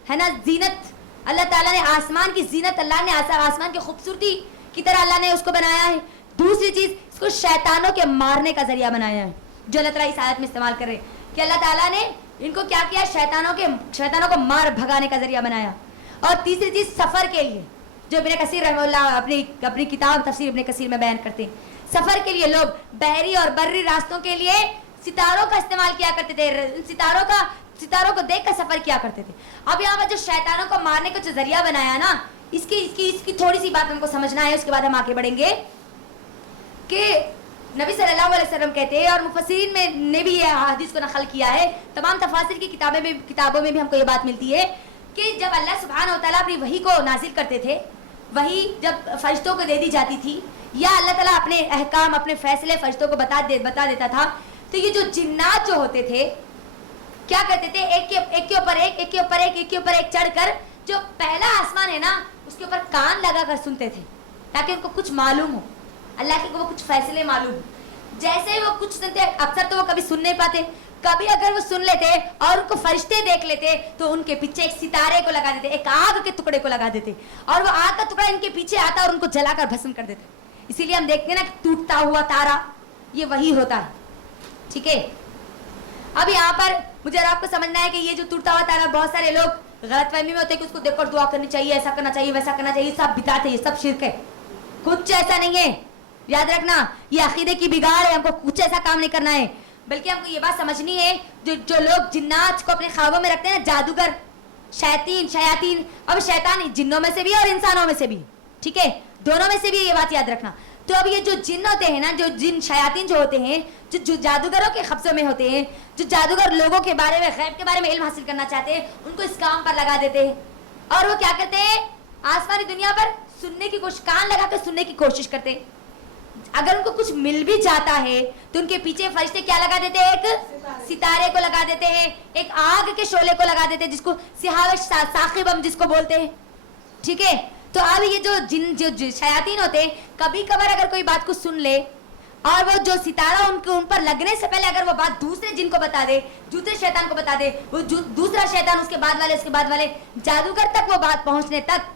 है ना, जीनत। अल्लाह ताला ने आसमान की जीनत, अल्लाह ने आसमान की खूबसूरती की तरह अल्लाह ने उसको बनाया है। दूसरी चीज, इसको शैतानों के मारने का जरिया बनाया है, जो अल्लाह ताला इस आयत में इस्तेमाल कर रहे हैं कि अल्लाह ताला ने इनको क्या किया, शैतानों को मार भगाने का जरिया बनाया। और तीसरी चीज सफर के लिए, जो इब्न कसीर रहमतुल्लाह अपनी किताब तफसीर इब्न कसीर में बयान करते हैं, सफर के लिए लोग बहरी और बर्री रास्तों के लिए सितारों का इस्तेमाल किया करते थे, सितारों को देखकर सफर किया करते थे। अब यहाँ पर जो शैतानों को मारने का जो जरिया बनाया ना, इसकी थोड़ी सी बात हमको समझना है, उसके बाद हम आगे बढ़ेंगे। कि नबी सल्लल्लाहु अलैहि वसल्लम कहते हैं, और मुफस्सिरीन ने भी ये हदीस को नकल किया है, तमाम तफासिर की किताबों में भी हमको ये बात मिलती है कि जब अल्लाह सुब्हानहू व तआला अपनी वही को नाजिल करते थे, वही जब फरिश्तों को दे दी जाती थी, या अल्लाह ताला अपने अहकाम, अपने फैसले फरिश्तों को बता देता था, तो ये जो जिन्नात जो होते थे क्या करते थे, एक के ऊपर एक चढ़कर जो पहला आसमान है ना उसके ऊपर कान लगाकर सुनते थे, ताकि उनको कुछ मालूम हो, अल्लाह के वो कुछ फैसले मालूम हो। जैसे ही वो कुछ सुनते, अक्सर तो वो कभी सुन नहीं पाते, कभी अगर वो सुन लेते और उनको फरिश्ते देख लेते तो उनके पीछे एक सितारे को लगा देते, एक आग के टुकड़े को लगा देते, और वो आग का टुकड़ा इनके पीछे आता और उनको जलाकर भस्म कर देते। इसीलिए हम देखते हैं ना टूटता हुआ तारा, ये वही होता है। ठीक है, अब यहाँ पर मुझे आपको समझना है कि ये जो टूटता हुआ तारा, बहुत सारे लोग गलतफहमी में होते हैं कि उसको देखकर दुआ करनी चाहिए, ऐसा करना चाहिए, वैसा करना चाहिए, सब बिदात है, ये सब शिर्क है, कुछ ऐसा नहीं है। याद रखना, ये अकीदे की बिगाड़ है, हमको कुछ ऐसा काम नहीं करना है, बल्कि हमको ये बात समझनी है, जो लोग जिन्नात को अपने ख्वाबों में रखते हैं ना, जादूगर, शयातीन, अब शैतान जिन्नों में से भी और इंसानों में से भी, ठीक है, दोनों में से भी, ये बात याद रखना। तो अब ये जो जिन्न होते हैं ना, जो जिन शयातीन जो होते हैं, जो जादूगरों के कब्जे में होते हैं, जो जादूगर लोगों के बारे में, गैब के बारे में इल्म हासिल करना चाहते हैं, उनको इस काम पर लगा देते हैं, और वो क्या करते हैं, आसमानी दुनिया पर सुनने की कोशिश, कान लगा कर सुनने की कोशिश करते हैं। अगर उनको कुछ मिल भी जाता है तो उनके पीछे फरिश्ते क्या लगा देते हैं, एक सितारे को लगा देते हैं, एक आग के शोले को लगा देते हैं, जिसको सिहावश साकिब हम जिसको बोलते हैं। ठीक है, तो अब ये जो शयातीन होते हैं, कभी कभार अगर कोई बात को सुन ले और वो जो सितारा उन पर लगने से पहले अगर वो बात दूसरे जिन को बता दे, दूसरे शैतान को बता दे, वो दूसरा शैतान उसके बाद वाले जादूगर तक वो बात पहुंचने तक,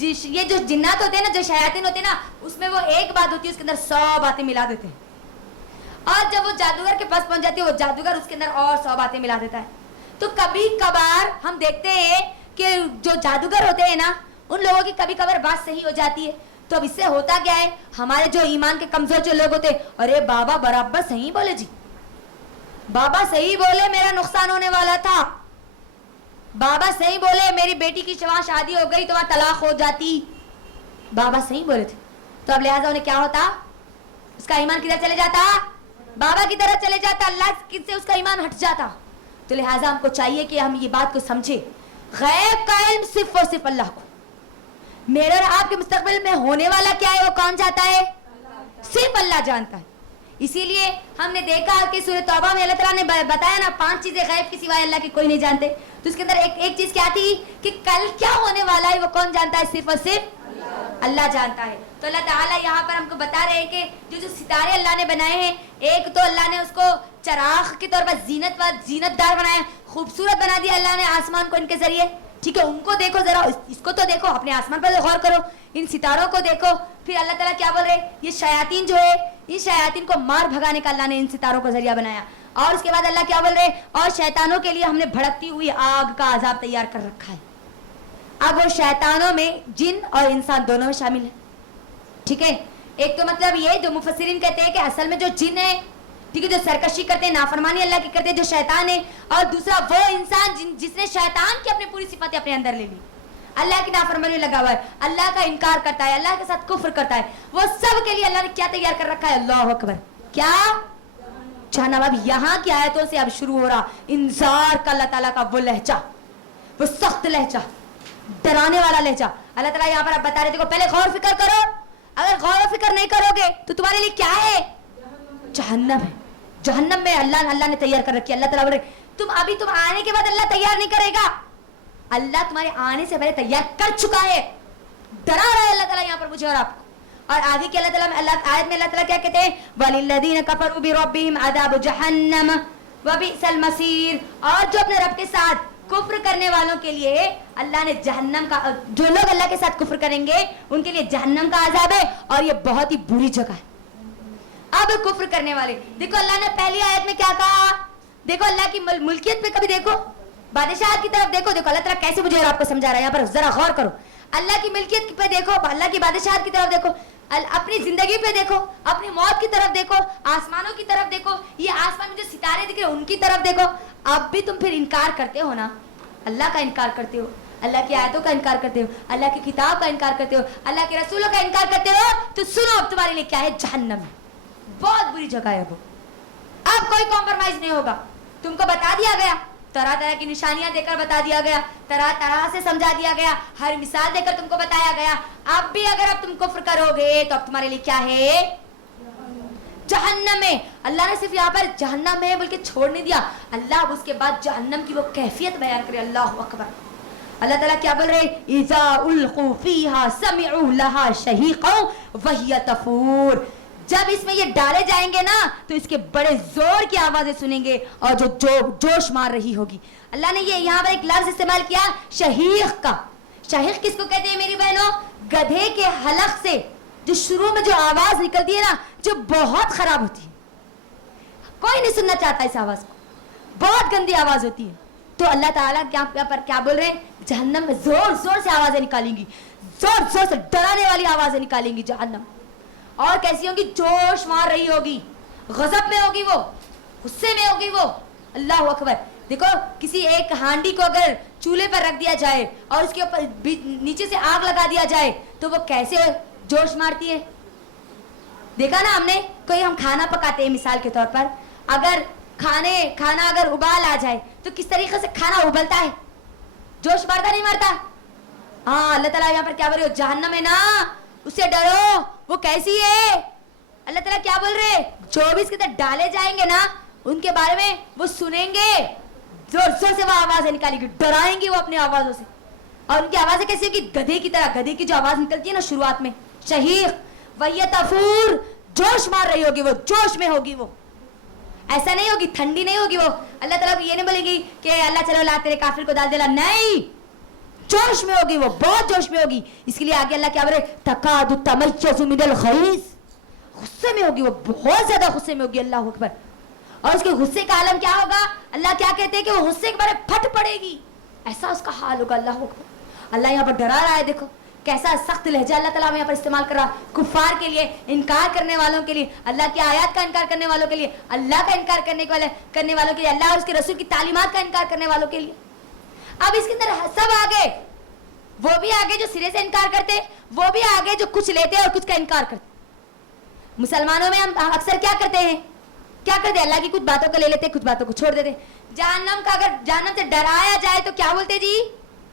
ये जो जिन्नात होते हैं ना, जो शयातीन होते हैं ना, उसमें वो एक बात होती है, उसके अंदर 100 बातें मिला देते हैं, और जब वो जादूगर के पास पहुंच जाती है, वो जादूगर उसके अंदर और 100 बातें मिला देता है। तो कभी कभार हम देखते हैं कि जो जादूगर होते हैं ना, उन लोगों की कभी कभार बात सही हो जाती है। तो अब इससे होता क्या है, हमारे जो ईमान के कमजोर जो लोग होते हैं, अरे बाबा बराबर सही बोले जी, बाबा सही बोले, मेरा नुकसान होने वाला था, बाबा सही बोले, मेरी बेटी की वहां शादी हो गई तो वहां तलाक हो जाती, बाबा सही बोले थे। तो अब लिहाजा उन्हें क्या होता, उसका ईमान किधर चले जाता, बाबा की तरफ चले जाता, अल्लाह से उसका ईमान हट जाता। तो लिहाजा हमको चाहिए कि हम ये बात को समझे, गैब का इल्म सिर्फ और सिर्फ अल्लाह को, मेरे और आपके मुस्तकबिल में होने वाला क्या है वो कौन जानता है, सिर्फ अल्लाह जानता है। इसीलिए हमने देखा कि सूरह तौबा में अल्लाह ताला ने बताया ना, 5 चीजें गैब की सिवाय अल्लाह की कोई नहीं जानते। तो इसके अंदर एक चीज क्या थी कि कल क्या होने वाला है वो कौन जानता है, सिर्फ और सिर्फ अल्लाह जानता है। तो अल्लाह ताला यहाँ पर हमको बता रहे हैं कि जो सितारे अल्लाह ने बनाए हैं, एक तो अल्लाह ने उसको चराग के तौर पर जीनतदार बनाया, खूबसूरत बना दिया अल्लाह ने आसमान को इनके जरिए। ठीक है, उनको देखो जरा, इसको तो देखो, अपने आसमान पर गौर करो, इन सितारों को देखो। फिर अल्लाह ताला क्या बोल रहे हैं, ये शयातीन जो है, इस शयातीन को मार भगाने का अल्लाह ने इन सितारों को जरिया बनाया। और उसके बाद अल्लाह क्या बोल रहे हैं, और शैतानों के लिए हमने भड़कती हुई आग का अजाब तैयार कर रखा है। अब वो शैतानों में जिन और इंसान दोनों में शामिल है। ठीक है, एक तो मतलब ये जो मुफस्सिरीन कहते हैं कि असल में जो जिन है, ठीक है, जो सरकशी करते हैं, नाफरमानी अल्लाह की करते हैं, जो शैतान है, और दूसरा वो इंसान जिसने शैतान की अपनी पूरी सिफातें अपने अंदर ले ली, अल्लाह की नाफरमानी लगा हुआ है, अल्लाह का इनकार करता है, अल्लाह के साथ कुफ्र करता है, वो सब के लिए अल्लाह ने क्या तैयार कर रखा है, अल्लाह अकबर, क्या जहन्नम। अब यहाँ की आयतों से अब शुरू हो रहा इंजार का अल्लाह ताला का वो लहजा, वो सख्त लहजा, डराने वाला लहजा। अल्लाह ताला यहाँ पर आप बता रहे, देखो पहले गौर फिक्र करो, अगर गौर फिक्र नहीं करोगे तो तुम्हारे लिए क्या है, जहन्नम है। जहन्नम में अल्लाह ने तैयार कर रखी है। अल्लाह ताला बोल रहे, तुम आने के बाद अल्लाह तैयार नहीं करेगा, अल्लाह तुम्हारे आने से पहले तैयार कर चुका है, डरा रहा है अल्लाह ताला यहाँ पर मुझे और आपको। और आगे के आयत में अल्लाह ताला क्या कहते हैं, वलिल्लज़ीन कफरू बिरब्बिहिम अज़ाबु जहन्नम व बि'सल मसीर, और जो अपने रब के साथ कुफ्र करने वालों के लिए अल्लाह ने जहन्नम का, जो लोग अल्लाह के साथ कुफ्र करेंगे उनके लिए जहन्नम का अजाब है और ये बहुत ही बुरी जगह है। अब कुफ्र करने वाले, देखो अल्लाह ने पहली आयत में क्या कहा, देखो अल्लाह की मुल्कियत पे कभी देखो, बादशाह की तरफ देखो, देखो अल्लाह ताला कैसे मुझे और आपको समझा रहा है, यहाँ पर जरा गौर करो, अल्लाह की मिल्कियत पे देखो, अल्लाह की बादशाह की तरफ देखो, अपनी जिंदगी पे देखो, अपनी मौत की तरफ देखो, आसमानों की तरफ देखो, ये आसमान में जो सितारे दिख रहे हैं उनकी तरफ देखो। अब भी तुम फिर इनकार करते हो ना, अल्लाह का इनकार करते हो, अल्लाह की आयतों का इनकार करते हो, अल्लाह की किताब का इनकार करते हो, अल्लाह के रसूलों का इनकार करते हो, तो सुनो अब तुम्हारे लिए क्या है, जहन्नम, बहुत बुरी जगह है वो। अब कोई कॉम्प्रोमाइज नहीं होगा, तुमको बता दिया गया, तरह तरह की निशानियां देकर बता दिया गया, तरह तरह से समझा दिया गया, हर मिसाल देकर तुमको बताया गया। अब भी अगर अब तुम कुफ्र करोगे तो अब तुम्हारे लिए क्या है, जहन्नम में। अल्लाह ने सिर्फ यहाँ पर जहन्नम में बोल के छोड़ नहीं दिया, अल्लाह उसके बाद जहन्नम की वो कैफियत बयान करे। अल्लाह अकबर, अल्लाह ताला क्या बोल रहे, इज़ा उल्क़ू फ़ीहा समिअू लहा शहीक़न व हिय तफूर, जब इसमें ये डाले जाएंगे ना तो इसके बड़े जोर की आवाजें सुनेंगे और जो जोश मार रही होगी। अल्लाह ने ये यहाँ पर एक लफ्ज इस्तेमाल किया शहीक़ का। शहीक़ किसको कहते हैं मेरी बहनों, गधे के हलक से जो शुरू में जो आवाज निकलती है ना, जो बहुत खराब होती है, कोई नहीं सुनना चाहता इस आवाज को, बहुत गंदी आवाज होती है। तो अल्लाह ताला क्या बोल रहे हैं, जहन्नम में जोर जोर से आवाजें निकालेंगी, जोर जोर से डराने वाली आवाजें निकालेंगी जहन्नम। और कैसी होगी, जोश मार रही होगी, गजब में होगी वो, गुस्से में होगी वो। अल्लाह अकबर, देखो किसी एक हांडी को अगर चूल्हे पर रख दिया जाए और उसके ऊपर नीचे से आग लगा दिया जाए तो वो कैसे जोश मारती है, देखा ना हमने। कोई हम खाना पकाते हैं मिसाल के तौर पर, अगर खाना अगर उबाल आ जाए तो किस तरीके से खाना उबलता है, जोश मारता नहीं मारता। हाँ, अल्लाह ताला यहाँ पर क्या बोल रहे हो, जहन्नम है ना, उससे डरो, वो कैसी है। अल्लाह ताला क्या बोल रहे, जो भी इसके अंदर डाले जाएंगे ना उनके बारे में वो सुनेंगे, जोर जोर से वो आवाजें निकालेंगे, डराएंगे वो अपनी आवाजों से। और उनकी आवाजें कैसी होगी, गधे की तरह, गधे की जो आवाज निकलती है ना शुरुआत में, शहीक़ वही तफूर, जोश मार रही होगी वो, जोश में होगी वो, ऐसा नहीं होगी, ठंडी नहीं होगी वो। अल्लाह ताला को ये नहीं बोलेगी कि अल्लाह चलो ला तेरे काफिर को डाल देला, नहीं, जोश में होगी वो, बहुत जोश में होगी। इसके लिए आगे अल्लाह क्या बोले, तकादु तमय्यज़ु मिनल ग़ैज़, गुस्से में होगी वो, बहुत ज्यादा गुस्से में होगी। अल्लाह अकबर, और उसके गुस्से का आलम क्या होगा, अल्लाह क्या कहते हैं कि वो गुस्से के बारे फट पड़ेगी, ऐसा उसका हाल होगा। अल्लाह अकबर, अल्लाह यहाँ पर डरा रहा है, देखो कैसा सख्त लहजा अल्लाह ताला यहाँ पर इस्तेमाल कर रहा, कुफार के लिए, इनकार करने वालों के लिए, अल्लाह की आयत का इनकार करने वालों के लिए, अल्लाह का इनकार करने वालों के लिए, अल्लाह और उसके रसूल की तालीमात का इनकार करने वालों के लिए। अब इसके अंदर सब आगे, वो भी आगे जो सिरे से इनकार करते, वो भी आगे जो कुछ लेते और कुछ का इनकार करते। मुसलमानों में हम अक्सर क्या करते हैं, अल्लाह की कुछ बातों को ले लेते, कुछ बातों को छोड़ देते। जहन्नम का अगर जहन्नम से डराया जाए तो क्या बोलते जी,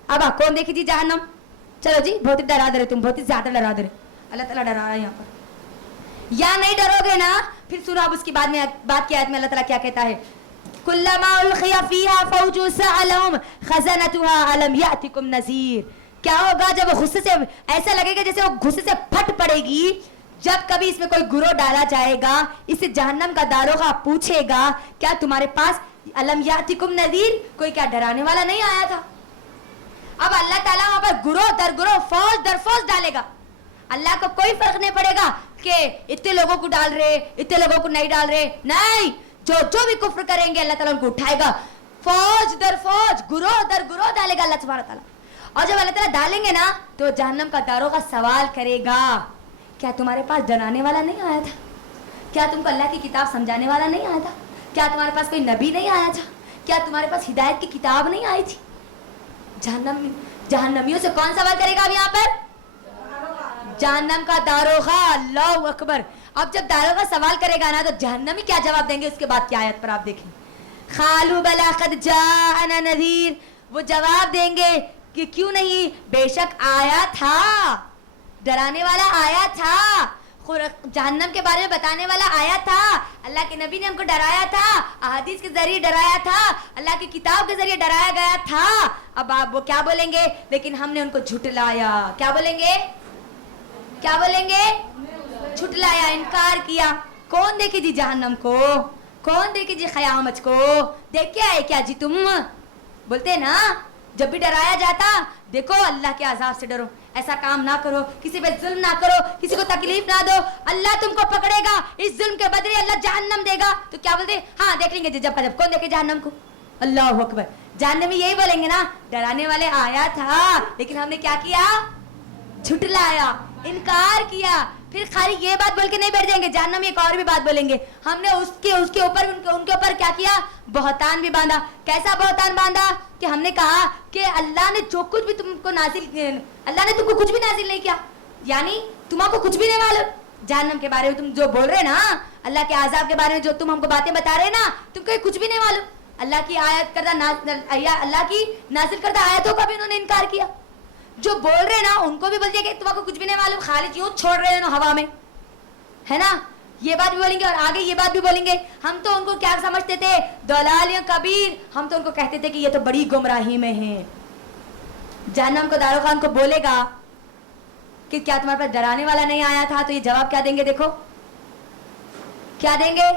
अब कौन देखी जी जहन्नम, चलो जी बहुत ही डरा दे रहे तुम, बहुत ही ज्यादा डरा दे रहे। अल्लाह ताला डरा रहा है यहाँ पर, या नहीं डरोगे ना, फिर सुनो अब उसकी बाद की आयत में अल्लाह ताला क्या कहता है, कुल्लमा उल्क़िया फ़ीहा फ़ौजुन सअलहुम ख़ज़नतुहा अलम यातिकुम नज़ीर। क्या होगा जब गुस्से से, ऐसा लगेगा जैसे वो गुस्से से फट पड़ेगी जब कभी इसमें कोई गुरो डाला जाएगा, इसे जहन्नम का दारोगा पूछेगा क्या तुम्हारे पास अलम यातिकुम नज़ीर, कोई क्या डराने वाला नहीं आया था। अब अल्लाह ताला वहां पर गुरो दर गुरो, फौज दर फौज डालेगा, अल्लाह को कोई फर्क नहीं पड़ेगा कि इतने लोगों को डाल रहे, इतने लोगों को नहीं डाल रहे, नहीं, जो भी कुफ्र करेंगे अल्लाह ताला उनको उठाएगा, फौज दर फौज, गुरो दर गुरो डालेगा अल्लाह सुब्हानहू ताला। और जब अल्लाह ताला डालेंगे ना तो जहन्नम का दारोगा सवाल करेगा, क्या तुम्हारे पास डराने वाला नहीं आया था, क्या तुमको अल्लाह की किताब समझाने वाला नहीं आया था, क्या तुम्हारे पास कोई नबी नहीं आया था, क्या तुम्हारे पास हिदायत की किताब नहीं आई थी। जहन्नमियों से कौन सवाल करेगा अब यहाँ पर, जहन्नम का दारोगा। अल्लाह अकबर, अब जब दारोगा सवाल करेगा ना तो जहन्नमी क्या जवाब देंगे, उसके बाद की आयत पर आप देखें, खालू बला क़द जाअना नज़ीर, वो जवाब देंगे कि क्यों नहीं, बेशक आया था, डराने वाला आया था, जहन्नम के बारे में बताने वाला आया था, अल्लाह के नबी ने हमको डराया था, अहादीस के जरिए डराया था, अल्लाह की किताब के जरिए डराया गया था। अब आप वो क्या बोलेंगे? लेकिन हमने उनको झुटलाया। क्या बोलेंगे? क्या बोलेंगे? झुटलाया, इनकार किया। कौन देखे जी जहन्नम को? कौन देखे जी क़यामत को? देख के आए क्या जी तुम? बोलते ना जब भी डराया जाता, देखो अल्लाह के अजाब से डरो, ऐसा काम ना करो, किसी पे जुल्म ना करो, किसी को तकलीफ ना दो, अल्लाह तुमको पकड़ेगा, इस जुल्म के बदले अल्लाह जहन्नम देगा। तो क्या बोलते? हाँ देख लेंगे जब का जब। कौन देखे जहन्नम को? अल्लाह अकबर। जहन्नमी यही बोलेंगे ना, डराने वाले आया था लेकिन हमने क्या किया? झुटलाया, इनकार किया। फिर खाली ये बात बोल के नहीं बैठ जाएंगे, जहन्नम एक और भी बात बोलेंगे, हमने उसके ऊपर उनके ऊपर क्या किया? बहतान भी बांधा। कैसा बहतान बांधा? कि हमने कहा कि अल्लाह ने जो कुछ भी तुमको नाजिल, अल्लाह ने तुमको कुछ भी नाजिल नहीं किया, यानी तुमको कुछ भी नहीं मालूम। जहन्नम के बारे में तुम जो बोल रहे ना, अल्लाह के आजाब के बारे में जो तुम हमको बातें बता रहे ना, तुमको कुछ भी नहीं मालूम। अल्लाह की आयत करदा, अल्लाह की नाजिल करदा आयतों का भी उन्होंने इनकार किया। जो बोल रहे ना उनको भी बोल दिया कि तुमको कुछ भी नहीं मालूम, खाली क्यों छोड़ रहे हो ना हवा में, है ना? ये बात भी बोलेंगे और आगे ये बात भी बोलेंगे। हम तो उनको क्या समझते थे? दलालिया कबीर। हम तो उनको कहते थे कि ये तो बड़ी गुमराही में है। जहन्नम को दारोगान को बोलेगा कि क्या तुम्हारे पास डराने वाला नहीं आया था? तो ये जवाब क्या देंगे? देखो क्या देंगे?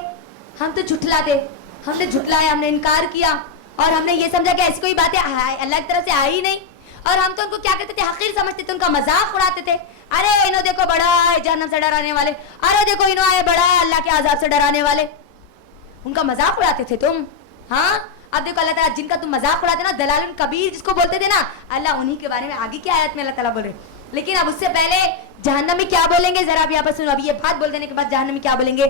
हम तो झुठलाते, हमने झुठलाया, हमने इनकार किया और हमने ये समझा कि ऐसी कोई बातें अल्लाह की तरफ से आई ही नहीं। और हम तो उनको क्या कहते थे? हकीर समझते थे, उनका मजाक उड़ाते थे। अरे इन्हों देखो बड़ा है जहन्नम से डराने वाले, अरे देखो इन्हों आए बड़ा है अल्लाह के आजाब से डराने वाले। उनका मजाक उड़ाते थे तुम। हाँ अब देखो अल्लाह ताला जिनका तुम मजाक उड़ाते ना, दलाल कबीर जिसको बोलते थे ना, अल्लाह उन्हीं के बारे में आगे की आयत में अल्लाह ताला बोल रहे। लेकिन अब उससे पहले जहन्नमी क्या बोलेंगे जरा अब यहाँ पर सुनो। अभी ये बात बोल देने के बाद जहन्नमी क्या बोलेंगे?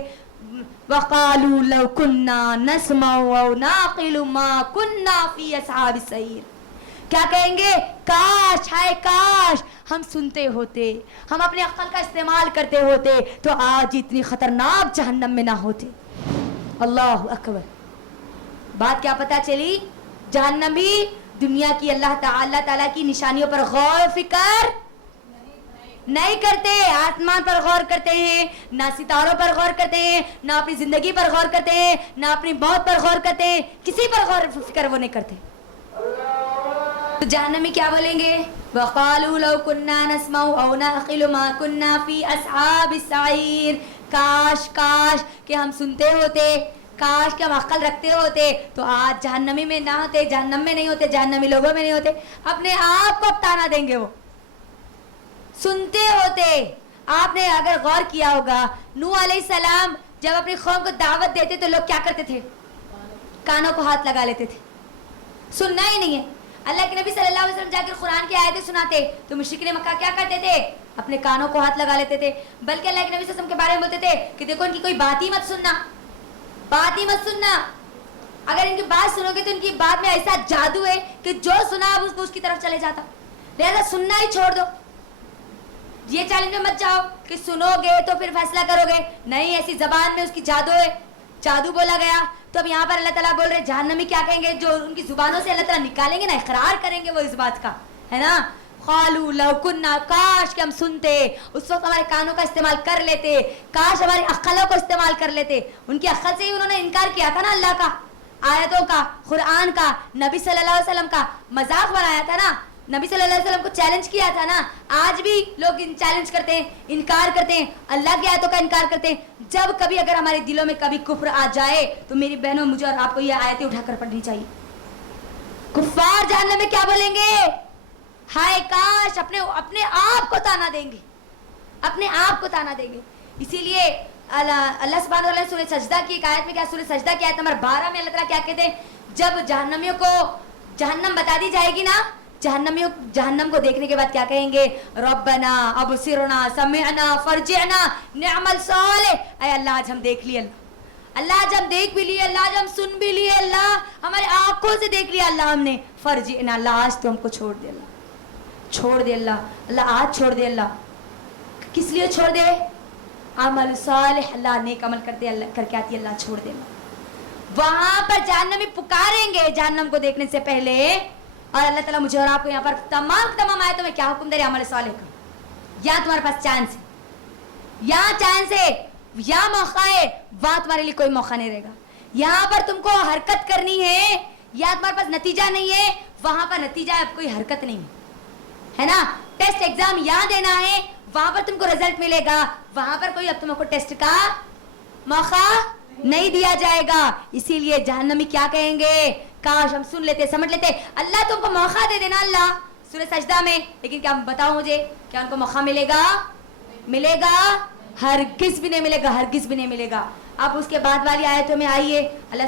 वक़ालू लौ कुन्ना नस्मउ औ नाक़िलु मा कुन्ना फी अस्हाबिस सईर। क्या कहेंगे? काश, हाय काश हम सुनते होते, हम अपने अक्ल का इस्तेमाल करते होते तो आज इतनी खतरनाक जहन्नम में ना होते। अल्लाह अकबर। बात क्या पता चली? जहन्नमी दुनिया की अल्लाह ताला की निशानियों पर गौर फिक्र नहीं करते, आसमान पर गौर करते हैं, ना सितारों पर गौर करते हैं, ना अपनी जिंदगी पर गौर करते हैं, ना अपनी मौत पर गौर करते हैं, किसी पर गौर फिक्र वो नहीं करते। तो जहन्नमी क्या बोलेंगे? वक़ालू लौ कुन्ना नस्मउ औ नअक़िलु मा कुन्ना फी अस्हाबिस सईर। काश काश कि हम सुनते होते, काश कि हम अक्ल रखते होते तो आज जहन्नमी में ना होते, जहन्नम में नहीं होते, जहन्नमी लोगों में नहीं होते। अपने आप को ताना देंगे वो। सुनते होते। आपने अगर गौर किया होगा, नूह अलैहिस्सलाम जब अपनी कौम को दावत देते तो लोग क्या करते थे? कानों को हाथ लगा लेते थे, सुनना ही नहीं है। अल्लाह के नबी सल्लल्लाहु अलैहि वसल्लम जाकर कुरान की आयतें सुनाते तो मुशरिकीन मक्का क्या करते थे? अपने कानों को हाथ लगा लेते थे। बल्कि अल्लाह के नबी सल्लल्लाहु अलैहि वसल्लम के बारे में बोलते थे कि देखो इनकी कोई बात ही मत सुनना, बात ही मत सुनना। अगर इनकी बात सुनोगे तो इनकी बात में ऐसा जादू है कि जो सुना अब उसको उसकी तरफ चले जाता, लिहाजा सुनना ही छोड़ दो। ये चैलेंज में मत जाओ कि सुनोगे तो फिर फैसला करोगे, नहीं ऐसी जबान में उसकी जादू है, जादू बोला गया। तो अब यहाँ पर अल्लाह ताला बोल रहे जहन्नमी क्या कहेंगे? जो उनकी जुबानों से अल्लाह ताला निकालेंगे ना, इकरार करेंगे वो इस बात का, है ना? क़ालू लौ कुन्ना, काश कि हम सुनते, उस वक्त हमारे कानों का इस्तेमाल कर लेते, काश हमारी अक्लों को इस्तेमाल कर लेते। उनकी अक्ल से ही उन्होंने इनकार किया था ना, अल्लाह का, आयतों का, कुरान का, नबी सल्लल्लाहु अलैहि वसल्लम का मजाक बनाया था ना, नबी सल्लल्लाहु अलैहि वसल्लम को चैलेंज किया था ना। आज भी लोग चैलेंज करते हैं, इनकार करते हैं, अल्लाह की आयतों का इनकार करते हैं। जब कभी अगर हमारे दिलों में कभी कुफ्र आ जाए तो मेरी बहनों मुझे और आपको ये आयतें उठाकर पढ़नी चाहिए। कुफ्फार जहन्नम में क्या बोलेंगे? हाय काश, अपने आप को ताना देंगे, अपने आप को ताना देंगे। इसीलिए अल्लाह सुब्हानहू व तआला सूरह सजदा की एक आयत में, क्या सूरह सजदा की आयत नंबर 12 में अल्लाह ताला क्या कहते हैं? जब जहन्नमियों को जहन्नम बता दी जाएगी ना, जहन्नम को देखने के बाद क्या कहेंगे? रब्बना अबसिरना समिअना फरजिअना निअमल सालिह। ऐ अल्लाह आज हम देख लिए, अल्लाह आज हम देख भी लिए, अल्लाह आज हम सुन भी लिए, अल्लाह हमारे आंखों से देख लिया अल्लाह हमने। फरजिअना, अल्लाह आज तो हमको छोड़ दे, अल्लाह छोड़ दे, अल्लाह अल्लाह आज छोड़ दे। अल्लाह किस लिए छोड़ दे? अमल सालिह, अल्लाह नेक अमल करते अल्लाह करके आती, अल्लाह छोड़ दे। वहां पर जहन्नमी पुकारेंगे जहन्नम को देखने से पहले, और अल्लाह ताला मुझे और आपको यहाँ पर तमाम आयतों में क्या हुक्म दे रहे? अमल सालिह का। या तुम्हारे पास चांस है, यहाँ चांस है, यहाँ मौका है, वहां तुम्हारे लिए कोई मौका नहीं रहेगा। यहाँ पर तुमको हरकत करनी है, या तुम्हारे पास नतीजा नहीं है, वहां पर नतीजा है, कोई हरकत नहीं है ना। टेस्ट एग्जाम यहाँ देना है, वहां पर तुमको रिजल्ट मिलेगा, वहां पर कोई अब तुमको टेस्ट का मौका नहीं दिया जाएगा। इसीलिए जहन्नमी क्या कहेंगे, काश हम सुन लेते, समझ लेते। अल्लाह तुमको मौका दे देना, अल्लाह सूरह सजदा में, लेकिन क्या बताओ मुझे, क्या उनको मौका मिलेगा? मिलेगा? हरगिज़ भी नहीं मिलेगा, हरगिज़ भी नहीं मिलेगा। अब उसके बाद वाली आयतों में आइए, अल्लाह